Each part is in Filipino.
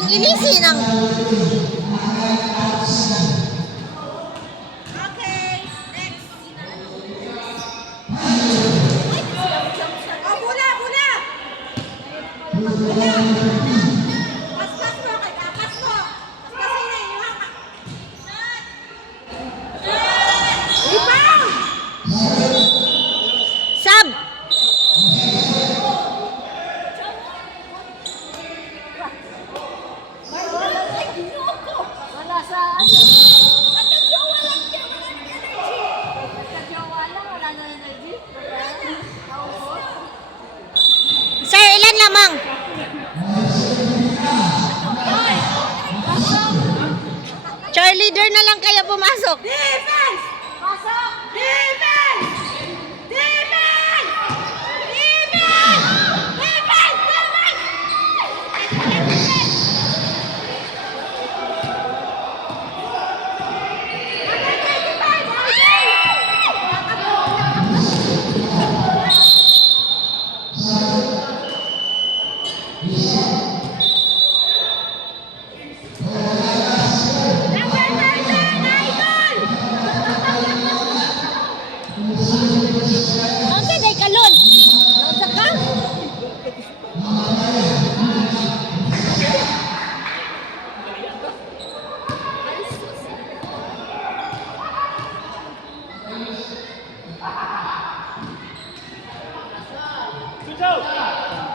ang ilisi ng... Okay, next. Oh, bula, bula! Bula! Paspas mo, kay kapas mo. Paspasin na yung haka. Rebound! Sab! Wala sa ano. Matagyawa lang siya. Wala nang energy. Matagyawa lang. Wala nang energy. Sir, ilan lamang? Cheerleader na lang kayo pumasok. Defense! Pasok! Defense! Defense! Defense! Defense! Ang kay kalon. Nausa ka?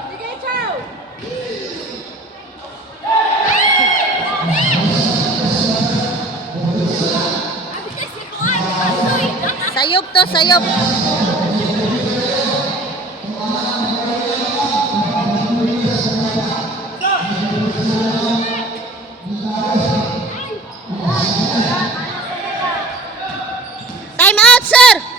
Sige, Chow! Sayop to, sayop. Time out, sir!